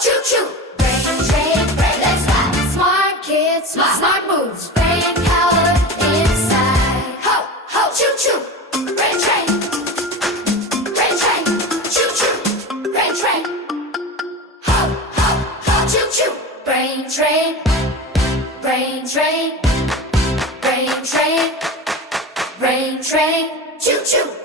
choo choo. Brain train, let's fly. Smart kids, smart moves. Brain power inside. Ho, ho, choo choo. Brain train, choo choo. Brain train, ho, ho, ho, choo choo. Brain train, brain train, brain train, brain train, choo choo.